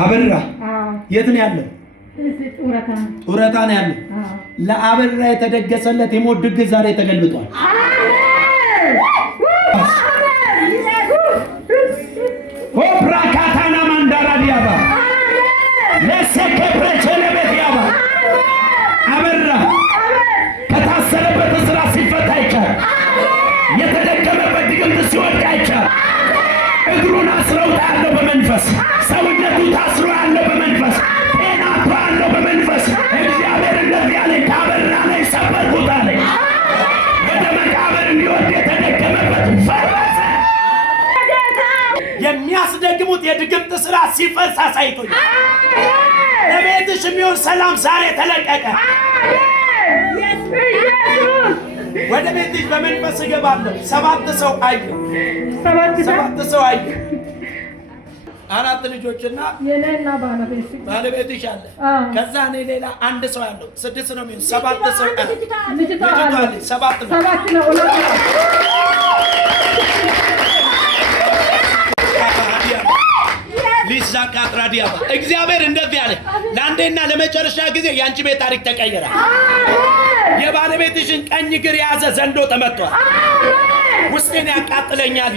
አበራ የት ነው ያለው? ጡረታ ነው ያለው። ለአበራ የተደገሰለት የሞት ድግስ ዛሬ ተገልብጧል። ሆፕራካታና ማንዳራ ዲያባ ለሰከፕረቸለበት ያባ አበራ ከታሰረበት ስራ ሲፈታ ይቻል። የተደገመበት ድግምት ሲወድቅ አይቻል። እግሩን አስረው ያለው በመንፈስ ሰውነቱ ታስሮ ያለው በመንፈስ ጤናቱ ያለው በመንፈስ እግዚአብሔር እንደዚህ ያለ ካበራ ላይ ሰበርኩት አለ። ወደ መቃብር እንዲወድ የተደገመበት ፈረሰ። የሚያስደግሙት የድግምት ስራ ሲፈርስ አሳይቶኝ ለቤትሽ የሚሆን ሰላም ዛሬ ተለቀቀ። ወደ ቤትሽ በመንፈስ እገባለሁ። 7 ሰው አየሁ። 7 ሰው አየሁ። 4 ልጆችና የኔና ባለቤትሽ አለ። ከዛ እኔ ሌላ 1 ሰው ያለው 6 ነው የሚሆን 7 ሰው አለ። ልጅቷ አለ 7 ነው። ሊዛ ካትራዲያ እግዚአብሔር እንደዚህ አለ። ለአንዴና ለመጨረሻ ጊዜ ያንቺ ቤት ታሪክ ተቀየረ። የባለቤትሽን ቀኝ እግር የያዘ ዘንዶ ተመቷል። ውስጤን ያቃጥለኛል።